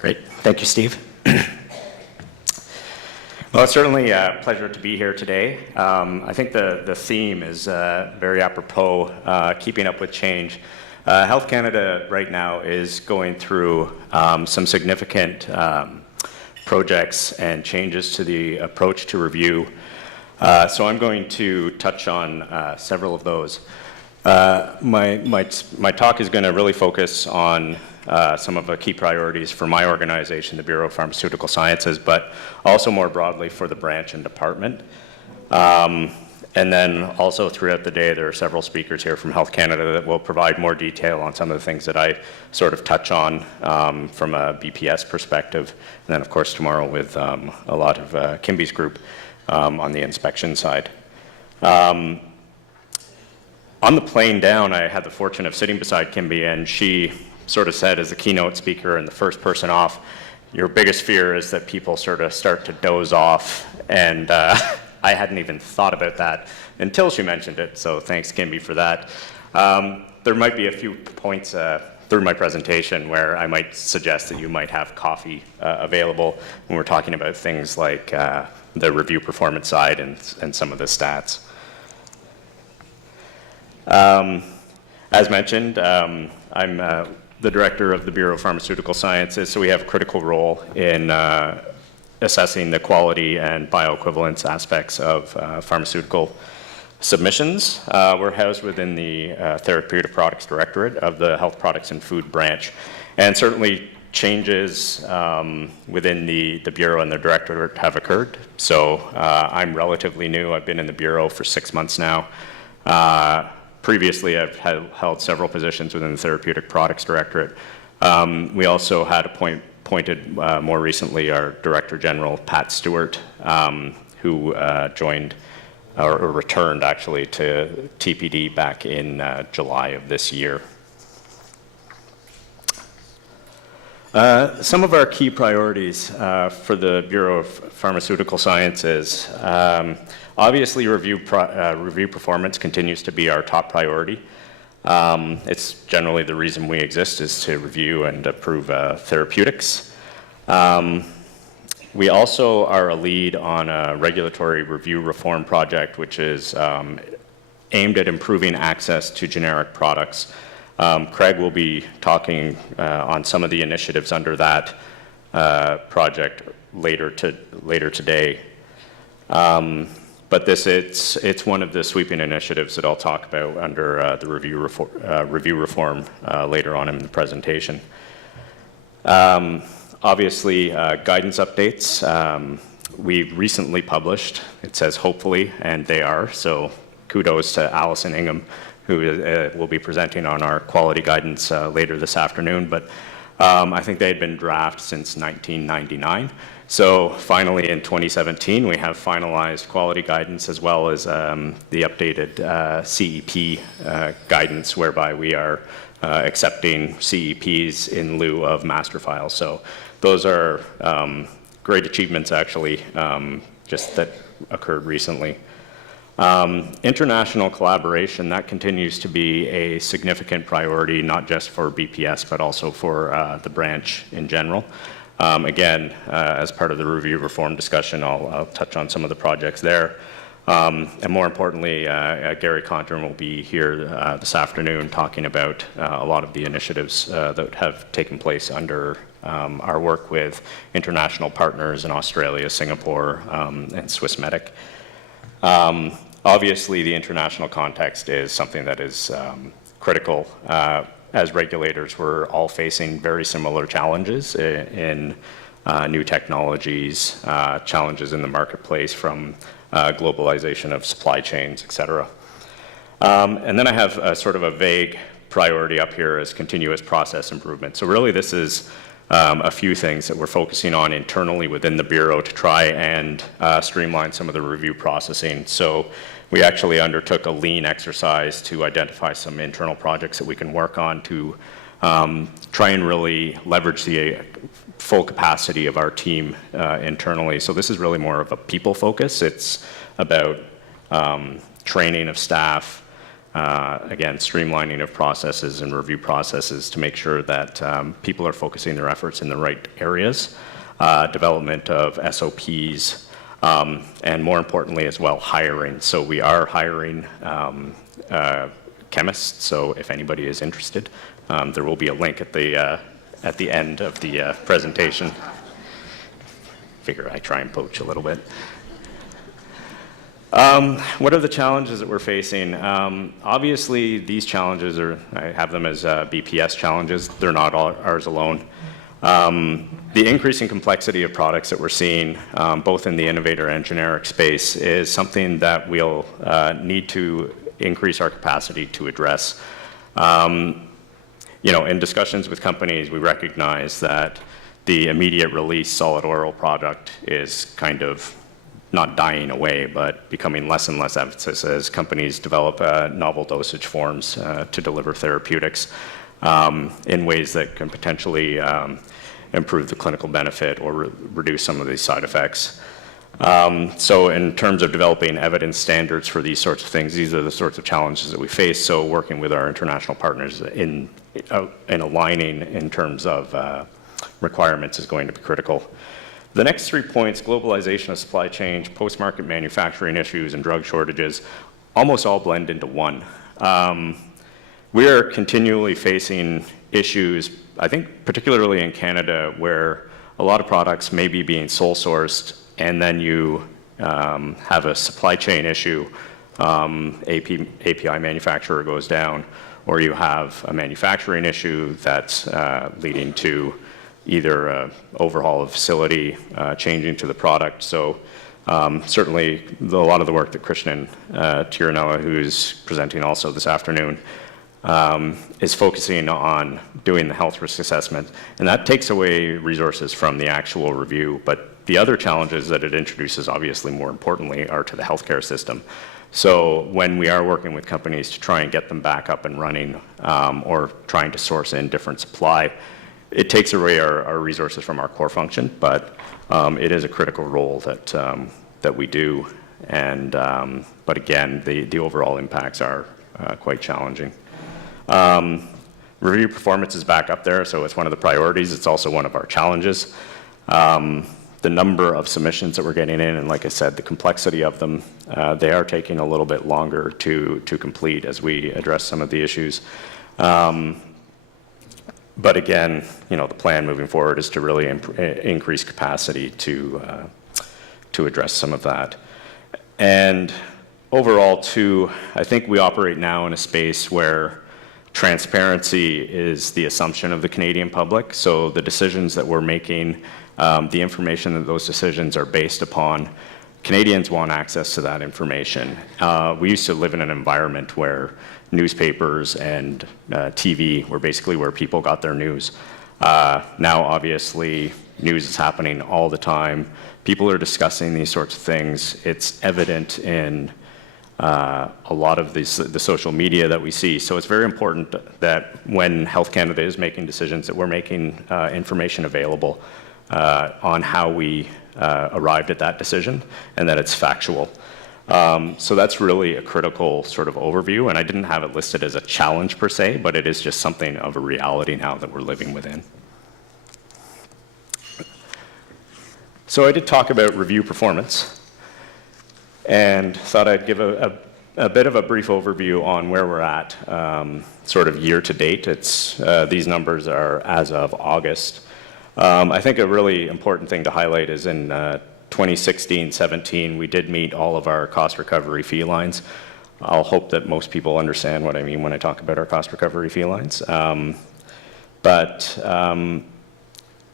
Great. Thank you, Steve. Well, it's certainly a pleasure to be here today. I think the theme is very apropos, keeping up with change. Health Canada right now is going through some significant projects and changes to the approach to review. So I'm going to touch on several of those. My talk is going to really focus on some of the key priorities for my organization, the Bureau of Pharmaceutical Sciences, but also more broadly for the branch and department. And then also throughout the day, there are several speakers here from Health Canada that will provide more detail on some of the things that I sort of touch on from a BPS perspective. And then, of course, tomorrow with a lot of Kimby's group on the inspection side. On the plane down, I had the fortune of sitting beside Kimby, and she sort of said as a keynote speaker and the first person off, your biggest fear is that people sort of start to doze off, and I hadn't even thought about that until she mentioned it, so thanks, Kimby, for that. There might be a few points through my presentation where I might suggest that you might have coffee available when we're talking about things like the review performance side and some of the stats. As mentioned, I'm the director of the Bureau of Pharmaceutical Sciences, so we have a critical role in assessing the quality and bioequivalence aspects of pharmaceutical submissions. We're housed within the Therapeutic Products Directorate of the Health Products and Food Branch, and certainly changes within the Bureau and the Directorate have occurred. So I'm relatively new. I've been in the Bureau for 6 months now. Previously, I've held several positions within the Therapeutic Products Directorate. We also had appointed more recently our Director General, Pat Stewart, who joined or returned actually to TPD back in July of this year. Some of our key priorities for the Bureau of Pharmaceutical Sciences. Obviously, review performance continues to be our top priority. It's generally the reason we exist is to review and approve therapeutics. We also are a lead on a regulatory review reform project, which is aimed at improving access to generic products. Craig will be talking on some of the initiatives under that project later today. But it's one of the sweeping initiatives that I'll talk about under the review reform later on in the presentation. Obviously, guidance updates. We've recently published, it says hopefully, and they are, so kudos to Allison Ingham, who will be presenting on our quality guidance later this afternoon. But I think they had been drafted since 1999. So finally in 2017, we have finalized quality guidance as well as the updated CEP guidance, whereby we are accepting CEPs in lieu of master files. So those are great achievements, actually, just that occurred recently. International collaboration, that continues to be a significant priority, not just for BPS, but also for the branch in general. Again, as part of the review reform discussion, I'll touch on some of the projects there. And more importantly, Gary Contern will be here this afternoon talking about a lot of the initiatives that have taken place under our work with international partners in Australia, Singapore, and Swissmedic. Obviously, the international context is something that is critical. As regulators, we're all facing very similar challenges in new technologies, challenges in the marketplace from globalization of supply chains, et cetera. And then I have a sort of a vague priority up here as continuous process improvement. So really this is a few things that we're focusing on internally within the Bureau to try and streamline some of the review processing. So we actually undertook a lean exercise to identify some internal projects that we can work on to try and really leverage the full capacity of our team internally. So this is really more of a people focus. It's about training of staff, again, streamlining of processes and review processes to make sure that people are focusing their efforts in the right areas, development of SOPs, and more importantly as well, hiring. So we are hiring chemists, so if anybody is interested, there will be a link at the end of the presentation. Figure I try and poach a little bit. What are the challenges that we're facing? Obviously, these challenges I have them as BPS challenges. They're not ours alone. The increasing complexity of products that we're seeing, both in the innovator and generic space, is something that we'll need to increase our capacity to address. In discussions with companies, we recognize that the immediate release solid oral product is kind of not dying away, but becoming less and less emphasis as companies develop novel dosage forms to deliver therapeutics in ways that can potentially improve the clinical benefit or reduce some of these side effects. So in terms of developing evidence standards for these sorts of things, these are the sorts of challenges that we face. So working with our international partners in aligning in terms of requirements is going to be critical. The next 3 points, globalization of supply chain, post-market manufacturing issues, and drug shortages, almost all blend into one. We are continually facing issues, I think particularly in Canada, where a lot of products may be being sole sourced, and then you have a supply chain issue, API manufacturer goes down, or you have a manufacturing issue that's leading to either an overhaul of facility, changing to the product. So certainly a lot of the work that Christian Tiernella, who's presenting also this afternoon, is focusing on doing the health risk assessment. And that takes away resources from the actual review. But the other challenges that it introduces, obviously more importantly, are to the healthcare system. So when we are working with companies to try and get them back up and running, or trying to source in different supply, it takes away our resources from our core function, but it is a critical role that we do. And but again, the overall impacts are quite challenging. Review performance is back up there, so it's one of the priorities. It's also one of our challenges. The number of submissions that we're getting in, and like I said, the complexity of them, they are taking a little bit longer to complete as we address some of the issues. But again, the plan moving forward is to really increase capacity to address some of that. And overall, too, I think we operate now in a space where transparency is the assumption of the Canadian public. So the decisions that we're making, the information that those decisions are based upon, Canadians want access to that information. We used to live in an environment where newspapers and TV were basically where people got their news. Now, obviously, news is happening all the time. People are discussing these sorts of things. It's evident in a lot of the social media that we see. So it's very important that when Health Canada is making decisions, that we're making information available on how we arrived at that decision, and that it's factual. So that's really a critical sort of overview, and I didn't have it listed as a challenge per se, but it is just something of a reality now that we're living within. So I did talk about review performance, and thought I'd give a bit of a brief overview on where we're at sort of year to date. These numbers are as of August. I think a really important thing to highlight is in 2016-17, we did meet all of our cost recovery fee lines. I'll hope that most people understand what I mean when I talk about our cost recovery fee lines. But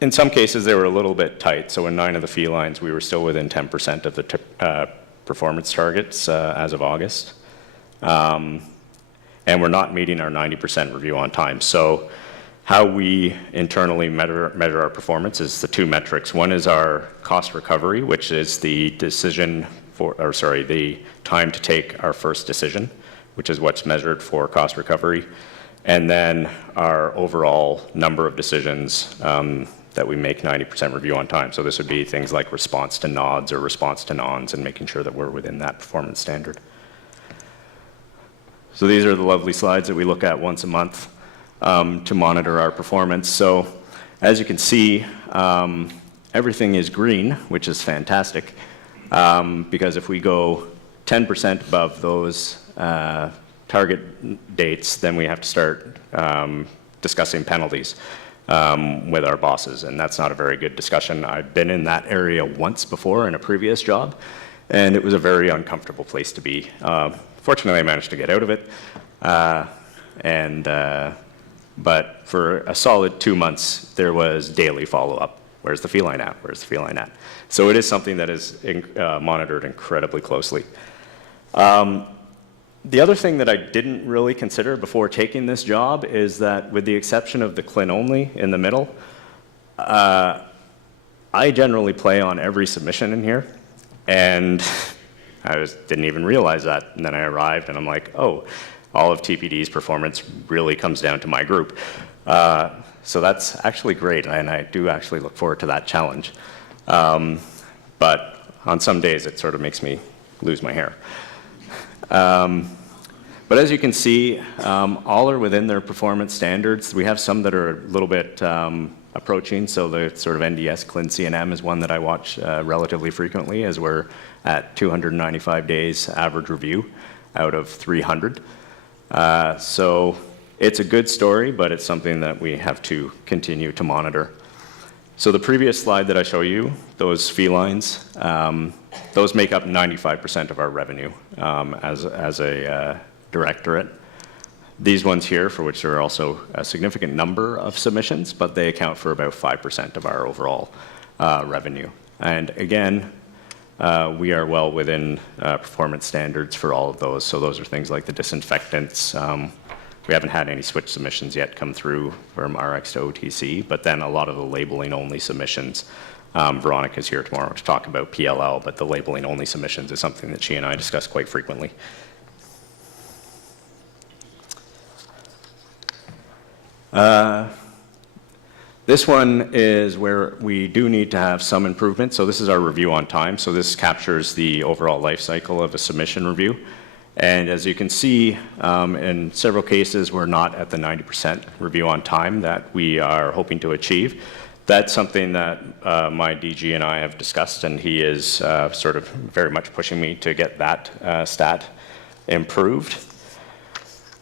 in some cases, they were a little bit tight. So in 9 of the fee lines, we were still within 10% of the performance targets as of August. And we're not meeting our 90% review on time. So how we internally measure our performance is the 2 metrics. One is our cost recovery, which is the the time to take our first decision, which is what's measured for cost recovery. And then our overall number of decisions that we make 90% review on time. So this would be things like response to nods or response to nons, and making sure that we're within that performance standard. So these are the lovely slides that we look at once a month to monitor our performance. So as you can see, everything is green, which is fantastic, because if we go 10% above those target dates, then we have to start discussing penalties with our bosses, and that's not a very good discussion. I've been in that area once before in a previous job, and it was a very uncomfortable place to be. Fortunately, I managed to get out of it, but for a solid 2 months, there was daily follow-up. Where's the feline at? Where's the feline at? So it is something that is monitored incredibly closely. The other thing that I didn't really consider before taking this job is that, with the exception of the CLIN only in the middle, I generally play on every submission in here, and I didn't even realize that. And then I arrived, and I'm like, oh, all of TPD's performance really comes down to my group. So that's actually great, and I do actually look forward to that challenge. But on some days, it sort of makes me lose my hair. But as you can see, all are within their performance standards. We have some that are a little bit approaching, so the sort of NDS CLIN CNM is one that I watch relatively frequently, as we're at 295 days average review out of 300. So it's a good story, but it's something that we have to continue to monitor. So the previous slide that I show you, those felines, those make up 95% of our revenue as a directorate. These ones here, for which there are also a significant number of submissions, but they account for about 5% of our overall revenue. And again, we are well within performance standards for all of those. So those are things like the disinfectants. We haven't had any switch submissions yet come through from RX to OTC, but then a lot of the labeling only submissions. Veronica's here tomorrow to talk about PLL, but the labeling only submissions is something that she and I discuss quite frequently. This one is where we do need to have some improvement. So this is our review on time. So this captures the overall life cycle of a submission review. And as you can see, in several cases, we're not at the 90% review on time that we are hoping to achieve. That's something that my DG and I have discussed, and he is sort of very much pushing me to get that stat improved.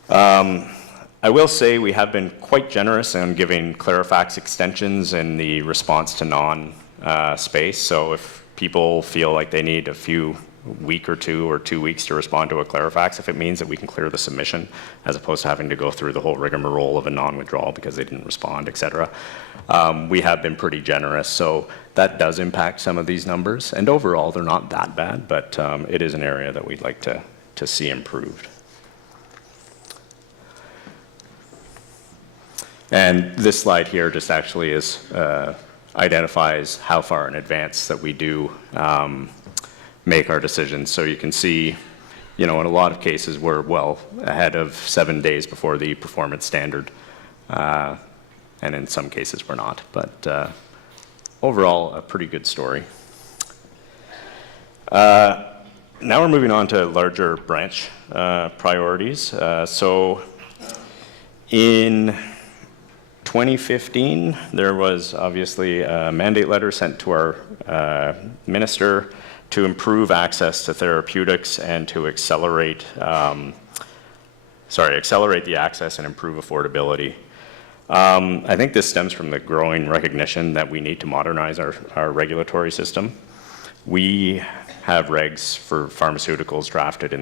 I will say we have been quite generous in giving Clarifax extensions in the response to non-space. So if people feel like they need a week or 2 weeks to respond to a Clarifax, if it means that we can clear the submission, as opposed to having to go through the whole rigmarole of a non-withdrawal because they didn't respond, et cetera, we have been pretty generous. So that does impact some of these numbers. And overall, they're not that bad, but it is an area that we'd like to see improved. And this slide here just actually identifies how far in advance that we do make our decisions. So you can see, in a lot of cases, we're well ahead of 7 days before the performance standard. And in some cases, we're not. But overall, a pretty good story. Now we're moving on to larger branch priorities. So in 2015, there was obviously a mandate letter sent to our minister to improve access to therapeutics and to accelerate the access and improve affordability. I think this stems from the growing recognition that we need to modernize our regulatory system. We have regs for pharmaceuticals drafted in